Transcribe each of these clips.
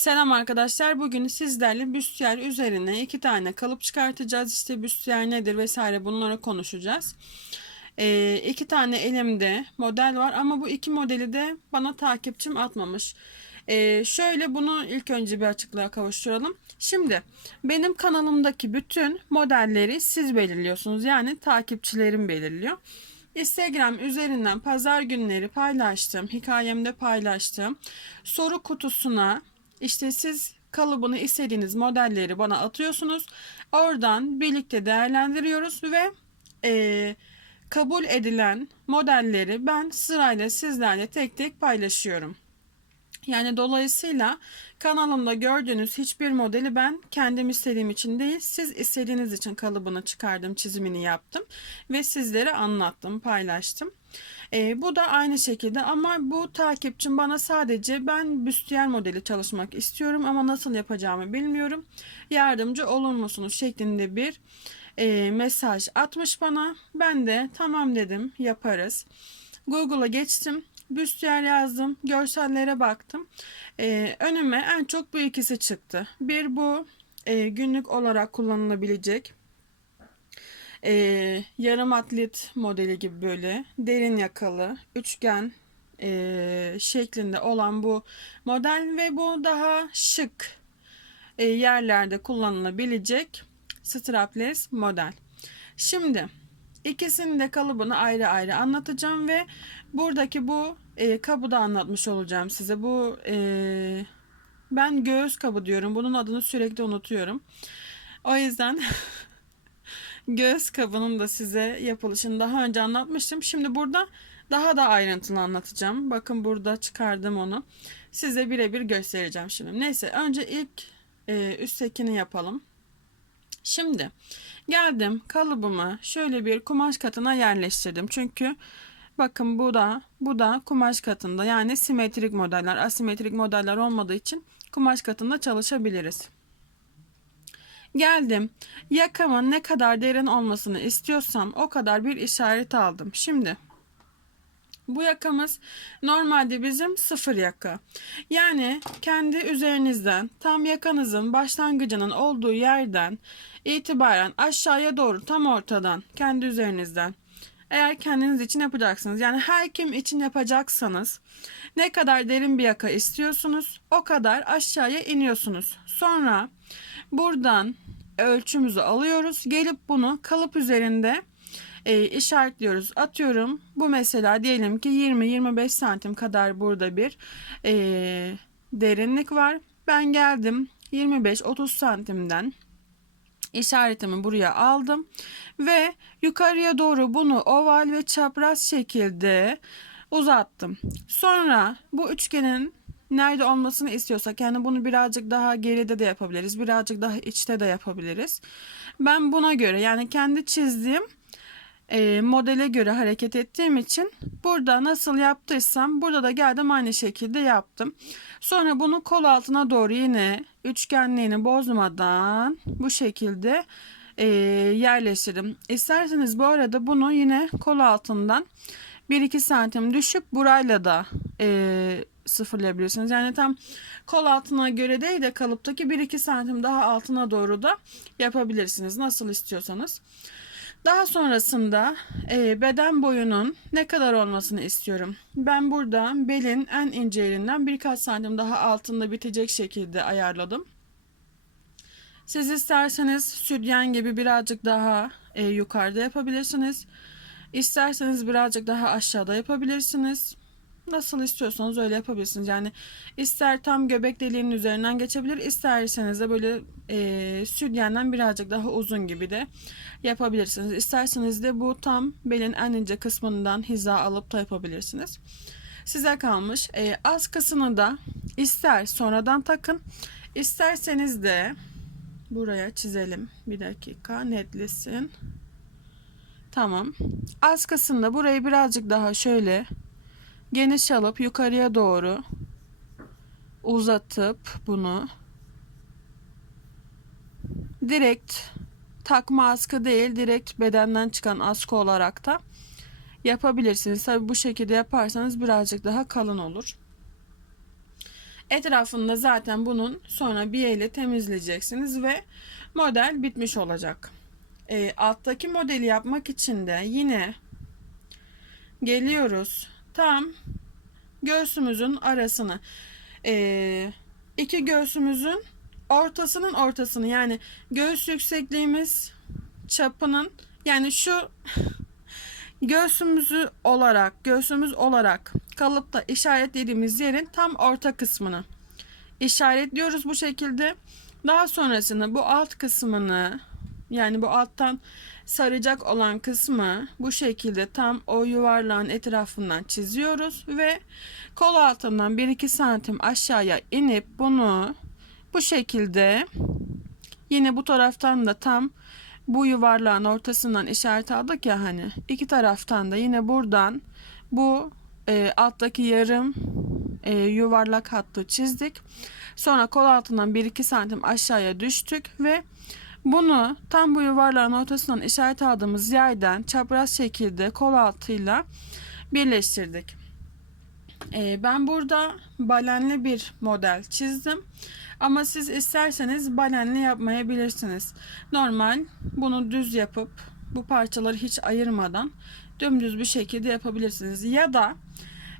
Selam arkadaşlar. Bugün sizlerle büstiyer üzerine iki tane kalıp çıkartacağız. İşte büstiyer nedir vesaire bunları konuşacağız. Ee, iki tane elimde model var ama bu iki modeli de bana takipçim atmamış. Ee, şöyle bunu ilk önce bir açıklığa kavuşturalım. Şimdi benim kanalımdaki bütün modelleri siz belirliyorsunuz. Yani takipçilerim belirliyor. Instagram üzerinden pazar günleri paylaştığım, hikayemde paylaştığım soru kutusuna işte siz kalıbını istediğiniz modelleri bana atıyorsunuz. Oradan birlikte değerlendiriyoruz ve eee, kabul edilen modelleri ben sırayla sizlerle tek tek paylaşıyorum. Yani dolayısıyla kanalımda gördüğünüz hiçbir modeli ben kendim istediğim için değil, siz istediğiniz için kalıbını çıkardım, çizimini yaptım ve sizlere anlattım, paylaştım. Ee, bu da aynı şekilde ama bu takipçim bana sadece ben büstiyer modeli çalışmak istiyorum ama nasıl yapacağımı bilmiyorum. Yardımcı olur musunuz şeklinde bir e, mesaj atmış bana. Ben de tamam dedim yaparız. Google'a geçtim. Büstiyer yazdım. Görsellere baktım. Ee, önüme en çok bu ikisi çıktı. Bir bu e, günlük olarak kullanılabilecek e, yarım atlet modeli gibi böyle derin yakalı üçgen e, şeklinde olan bu model ve bu daha şık e, yerlerde kullanılabilecek strapless model. Şimdi ikisinin de kalıbını ayrı ayrı anlatacağım ve buradaki bu e, kabı da anlatmış olacağım size. Bu e, ben göğüs kabı diyorum. Bunun adını sürekli unutuyorum. O yüzden göğüs kabının da size yapılışını daha önce anlatmıştım. Şimdi burada daha da ayrıntılı anlatacağım. Bakın burada çıkardım onu. Size birebir göstereceğim şimdi. Neyse önce ilk e, üsttekini yapalım. Şimdi geldim kalıbımı şöyle bir kumaş katına yerleştirdim. Çünkü bakın bu da bu da kumaş katında yani simetrik modeller asimetrik modeller olmadığı için kumaş katında çalışabiliriz. Geldim. Yakamın ne kadar derin olmasını istiyorsam o kadar bir işaret aldım. Şimdi bu yakamız normalde bizim sıfır yaka. Yani kendi üzerinizden tam yakanızın başlangıcının olduğu yerden itibaren aşağıya doğru tam ortadan kendi üzerinizden eğer kendiniz için yapacaksınız. Yani her kim için yapacaksanız ne kadar derin bir yaka istiyorsunuz o kadar aşağıya iniyorsunuz. Sonra buradan ölçümüzü alıyoruz. Gelip bunu kalıp üzerinde e, işaretliyoruz. Atıyorum bu mesela diyelim ki 20-25 santim kadar burada bir e, derinlik var. Ben geldim 25-30 santimden işaretimi buraya aldım ve yukarıya doğru bunu oval ve çapraz şekilde uzattım. Sonra bu üçgenin nerede olmasını istiyorsak yani bunu birazcık daha geride de yapabiliriz. Birazcık daha içte de yapabiliriz. Ben buna göre yani kendi çizdiğim e, modele göre hareket ettiğim için burada nasıl yaptıysam burada da geldim aynı şekilde yaptım. Sonra bunu kol altına doğru yine üçgenliğini bozmadan bu şekilde e, yerleştirdim. İsterseniz bu arada bunu yine kol altından 1-2 santim düşüp burayla da e, sıfırlayabilirsiniz. Yani tam kol altına göre değil de kalıptaki 1-2 santim daha altına doğru da yapabilirsiniz. Nasıl istiyorsanız. Daha sonrasında e, beden boyunun ne kadar olmasını istiyorum. Ben burada belin en ince yerinden birkaç santim daha altında bitecek şekilde ayarladım. Siz isterseniz sütyen gibi birazcık daha e, yukarıda yapabilirsiniz. İsterseniz birazcık daha aşağıda yapabilirsiniz. Nasıl istiyorsanız öyle yapabilirsiniz. Yani ister tam göbek deliğinin üzerinden geçebilir, isterseniz de böyle e, sütyenden birazcık daha uzun gibi de yapabilirsiniz. İsterseniz de bu tam belin en ince kısmından hiza alıp da yapabilirsiniz. Size kalmış. E, askısını da ister sonradan takın, isterseniz de buraya çizelim. Bir dakika netlesin. Tamam. Askısında burayı birazcık daha şöyle geniş alıp yukarıya doğru uzatıp bunu direkt takma askı değil direkt bedenden çıkan askı olarak da yapabilirsiniz. Tabi bu şekilde yaparsanız birazcık daha kalın olur. Etrafında zaten bunun sonra bir elle temizleyeceksiniz ve model bitmiş olacak. E, alttaki modeli yapmak için de yine geliyoruz. Tam göğsümüzün arasını e, iki göğsümüzün ortasının ortasını yani göğüs yüksekliğimiz çapının yani şu göğsümüzü olarak göğsümüz olarak kalıpta işaretlediğimiz yerin tam orta kısmını işaretliyoruz bu şekilde. Daha sonrasında bu alt kısmını yani bu alttan saracak olan kısmı bu şekilde tam o yuvarlağın etrafından çiziyoruz ve kol altından 1-2 santim aşağıya inip bunu bu şekilde yine bu taraftan da tam bu yuvarlağın ortasından işaret aldık ya hani iki taraftan da yine buradan bu e, alttaki yarım e, yuvarlak hattı çizdik. Sonra kol altından 1-2 santim aşağıya düştük ve bunu tam bu yuvarlağın ortasından işaret aldığımız yerden çapraz şekilde kol altıyla birleştirdik. E, ben burada balenli bir model çizdim. Ama siz isterseniz balenli yapmayabilirsiniz. Normal bunu düz yapıp bu parçaları hiç ayırmadan dümdüz bir şekilde yapabilirsiniz. Ya da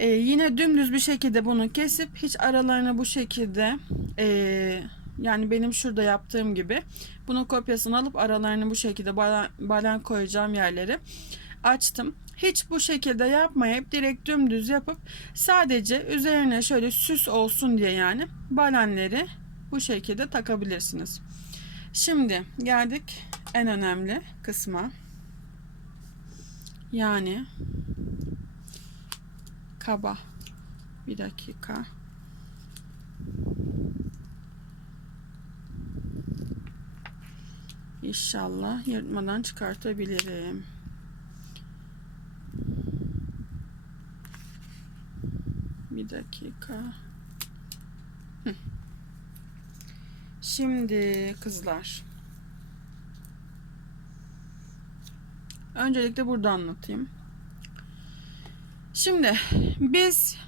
e, yine dümdüz bir şekilde bunu kesip hiç aralarını bu şekilde e, yani benim şurada yaptığım gibi bunun kopyasını alıp aralarını bu şekilde balen, balen koyacağım yerleri açtım. Hiç bu şekilde yapmayıp direkt dümdüz yapıp sadece üzerine şöyle süs olsun diye yani balenleri bu şekilde takabilirsiniz. Şimdi geldik en önemli kısma. Yani kaba. Bir dakika. İnşallah yırtmadan çıkartabilirim. Bir dakika. Şimdi kızlar. Öncelikle burada anlatayım. Şimdi biz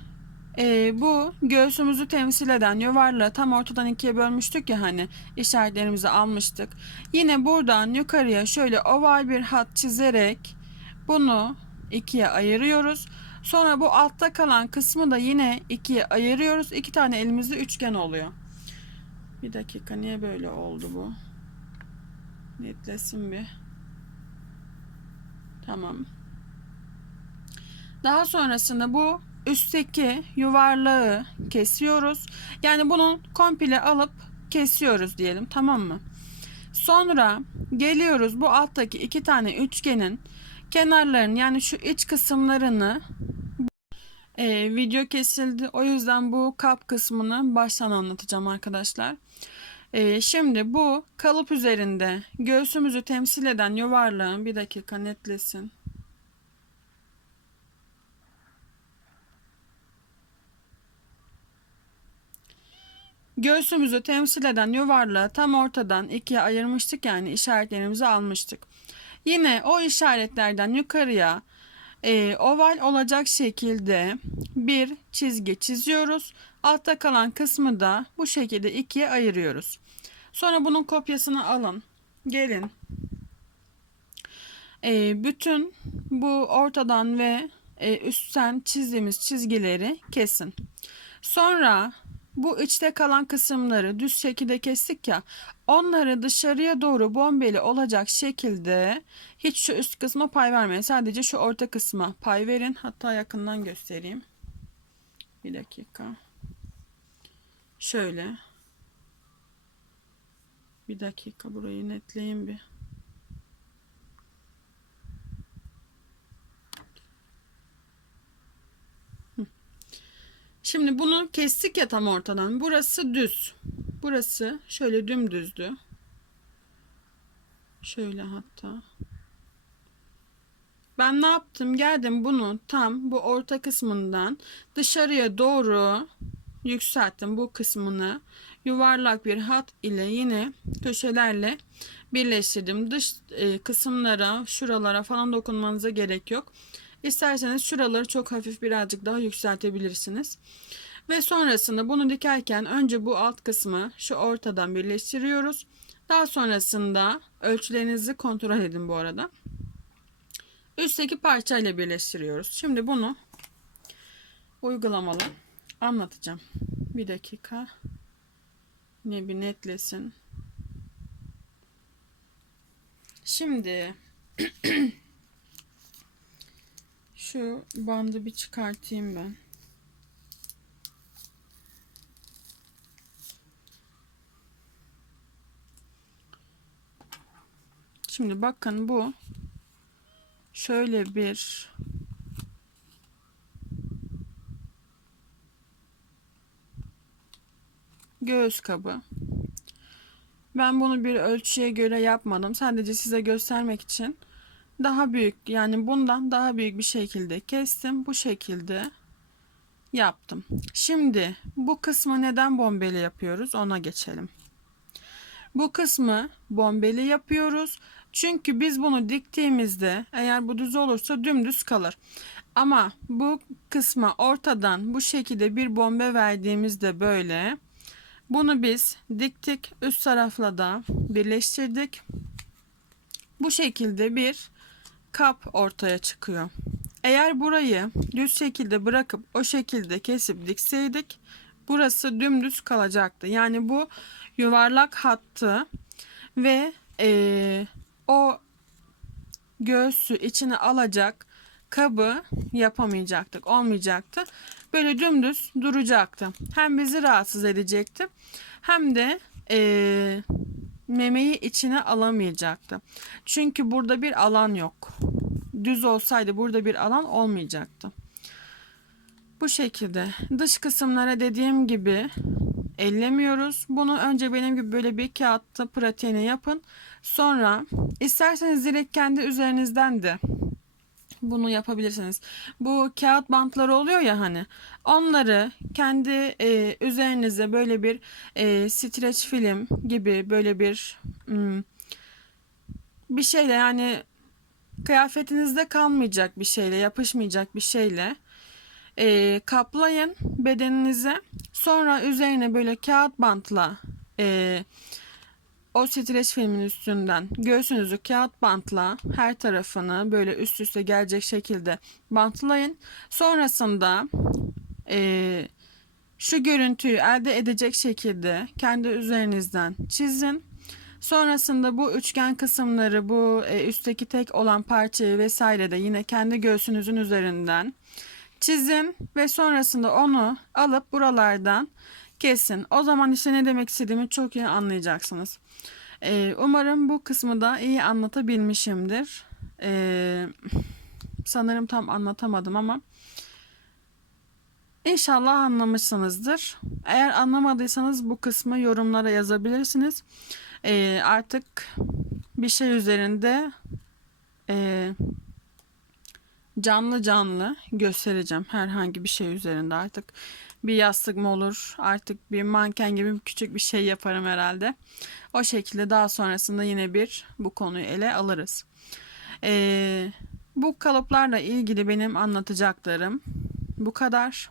e, bu göğsümüzü temsil eden yuvarlağı tam ortadan ikiye bölmüştük ya hani işaretlerimizi almıştık. Yine buradan yukarıya şöyle oval bir hat çizerek bunu ikiye ayırıyoruz. Sonra bu altta kalan kısmı da yine ikiye ayırıyoruz. İki tane elimizde üçgen oluyor. Bir dakika niye böyle oldu bu? Netlesin bir. Tamam. Daha sonrasında bu üstteki yuvarlağı kesiyoruz. Yani bunu komple alıp kesiyoruz diyelim tamam mı? Sonra geliyoruz bu alttaki iki tane üçgenin kenarlarını yani şu iç kısımlarını e, video kesildi. O yüzden bu kap kısmını baştan anlatacağım arkadaşlar. E, şimdi bu kalıp üzerinde göğsümüzü temsil eden yuvarlağın bir dakika netlesin. Göğsümüzü temsil eden yuvarlağı tam ortadan ikiye ayırmıştık yani işaretlerimizi almıştık. Yine o işaretlerden yukarıya e, oval olacak şekilde bir çizgi çiziyoruz. Altta kalan kısmı da bu şekilde ikiye ayırıyoruz. Sonra bunun kopyasını alın. Gelin. E, bütün bu ortadan ve e, üstten çizdiğimiz çizgileri kesin. Sonra bu içte kalan kısımları düz şekilde kestik ya onları dışarıya doğru bombeli olacak şekilde hiç şu üst kısma pay vermeyin. Sadece şu orta kısma pay verin. Hatta yakından göstereyim. Bir dakika. Şöyle. Bir dakika burayı netleyin bir. Şimdi bunu kestik ya tam ortadan. Burası düz. Burası şöyle dümdüzdü. Şöyle hatta. Ben ne yaptım? Geldim bunu tam bu orta kısmından dışarıya doğru yükselttim bu kısmını. Yuvarlak bir hat ile yine köşelerle birleştirdim. Dış e, kısımlara, şuralara falan dokunmanıza gerek yok. İsterseniz şuraları çok hafif birazcık daha yükseltebilirsiniz. Ve sonrasında bunu dikerken önce bu alt kısmı şu ortadan birleştiriyoruz. Daha sonrasında ölçülerinizi kontrol edin bu arada. Üstteki parçayla birleştiriyoruz. Şimdi bunu uygulamalı anlatacağım. Bir dakika. Yine bir netlesin. Şimdi şu bandı bir çıkartayım ben. Şimdi bakın bu şöyle bir göğüs kabı. Ben bunu bir ölçüye göre yapmadım. Sadece size göstermek için daha büyük yani bundan daha büyük bir şekilde kestim. Bu şekilde yaptım. Şimdi bu kısmı neden bombeli yapıyoruz ona geçelim. Bu kısmı bombeli yapıyoruz. Çünkü biz bunu diktiğimizde eğer bu düz olursa dümdüz kalır. Ama bu kısma ortadan bu şekilde bir bombe verdiğimizde böyle bunu biz diktik üst tarafla da birleştirdik. Bu şekilde bir kap ortaya çıkıyor. Eğer burayı düz şekilde bırakıp o şekilde kesip dikseydik burası dümdüz kalacaktı. Yani bu yuvarlak hattı ve eee, o göğsü içine alacak kabı yapamayacaktık. Olmayacaktı. Böyle dümdüz duracaktı. Hem bizi rahatsız edecekti hem de eee, memeyi içine alamayacaktı. Çünkü burada bir alan yok. Düz olsaydı burada bir alan olmayacaktı. Bu şekilde dış kısımlara dediğim gibi ellemiyoruz. Bunu önce benim gibi böyle bir kağıtta pratiğini yapın. Sonra isterseniz direkt kendi üzerinizden de bunu yapabilirsiniz. Bu kağıt bantları oluyor ya hani onları kendi e, üzerinize böyle bir e, streç film gibi böyle bir hmm, bir şeyle yani kıyafetinizde kalmayacak bir şeyle yapışmayacak bir şeyle e, kaplayın bedeninize. Sonra üzerine böyle kağıt bantla e, o streç filmin üstünden göğsünüzü kağıt bantla her tarafını böyle üst üste gelecek şekilde bantlayın. Sonrasında e, şu görüntüyü elde edecek şekilde kendi üzerinizden çizin. Sonrasında bu üçgen kısımları bu e, üstteki tek olan parçayı vesaire de yine kendi göğsünüzün üzerinden çizin ve sonrasında onu alıp buralardan kesin. O zaman işte ne demek istediğimi çok iyi anlayacaksınız. Ee, umarım bu kısmı da iyi anlatabilmişimdir. Ee, sanırım tam anlatamadım ama inşallah anlamışsınızdır. Eğer anlamadıysanız bu kısmı yorumlara yazabilirsiniz. Ee, artık bir şey üzerinde e, canlı canlı göstereceğim herhangi bir şey üzerinde artık bir yastık mı olur artık bir manken gibi küçük bir şey yaparım herhalde o şekilde daha sonrasında yine bir bu konuyu ele alırız ee, bu kalıplarla ilgili benim anlatacaklarım bu kadar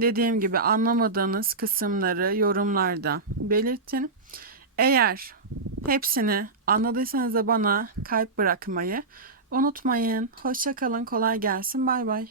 dediğim gibi anlamadığınız kısımları yorumlarda belirtin eğer hepsini anladıysanız da bana kalp bırakmayı Unutmayın. Hoşça kalın. Kolay gelsin. Bay bay.